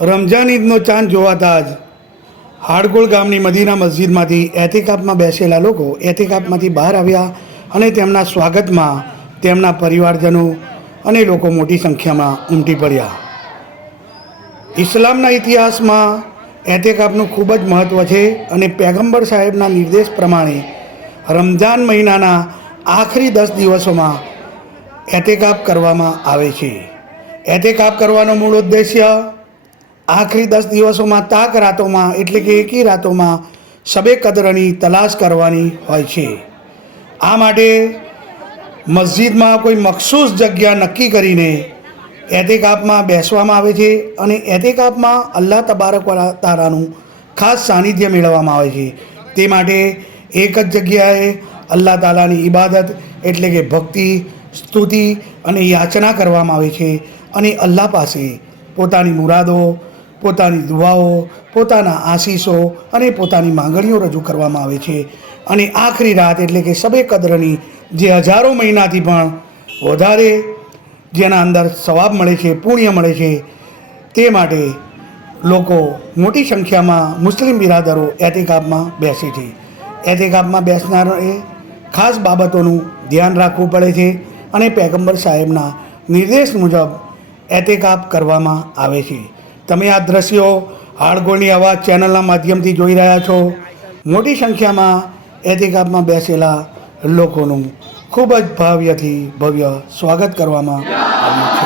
રમજાન ઈદનો ચાંદ જોવાતા જ હાડગોળ ગામની મદીના મસ્જિદમાંથી એતિકાપમાં બેસેલા લોકો એતિકાપમાંથી બહાર આવ્યા અને તેમના સ્વાગતમાં તેમના પરિવારજનો અને લોકો મોટી સંખ્યામાં ઉમટી પડ્યા. ઇસ્લામના ઇતિહાસમાં એતિકાપનું ખૂબ જ મહત્ત્વ છે અને પેગમ્બર સાહેબના નિર્દેશ પ્રમાણે રમજાન મહિનાના આખરી દસ દિવસોમાં એતિકાપ કરવામાં આવે છે. એતિકાપ કરવાનો મૂળ ઉદ્દેશ્ય આખરી દસ દિવસોમાં તાક રાતોમાં એટલે કે એકી રાતોમાં શબે કદરની તલાશ કરવાની હોય છે. આ માટે મસ્જિદમાં કોઈ મખસૂસ જગ્યા નક્કી કરીને એતેકાપમાં બેસવામાં આવે છે અને એતેકાપમાં અલ્લાહ તબારક તારાનું ખાસ સાનિધ્ય મેળવવામાં આવે છે. તે માટે એક જ જગ્યાએ અલ્લાહ તાલાની ઇબાદત એટલે કે ભક્તિ, સ્તુતિ અને યાચના કરવામાં આવે છે અને અલ્લાહ પાસે પોતાની મુરાદો પોતાની દુઆઓ, પોતાના આશીષો અને પોતાની માંગણીઓ રજૂ કરવામાં આવે છે. અને આખરી રાત એટલે કે સબે કદરની જે હજારો મહિનાથી પણ વધારે જેના અંદર સવાબ મળે છે, પુણ્ય મળે છે, તે માટે લોકો મોટી સંખ્યામાં મુસ્લિમ બિરાદરો એતિકાબમાં બેસે છે. એતિકાબમાં બેસનારોએ ખાસ બાબતોનું ધ્યાન રાખવું પડે છે અને પેગમ્બર સાહેબના નિર્દેશ મુજબ એતિકાબ કરવામાં આવે છે. તમે આ દ્રશ્યો હાડગોળની અવાજ ચેનલના માધ્યમથી જોઈ રહ્યા છો. મોટી સંખ્યામાં એતિકાબમાં બેસેલા લોકોનું ખૂબ જ ભવ્યથી ભવ્ય સ્વાગત કરવામાં આવ્યું છે.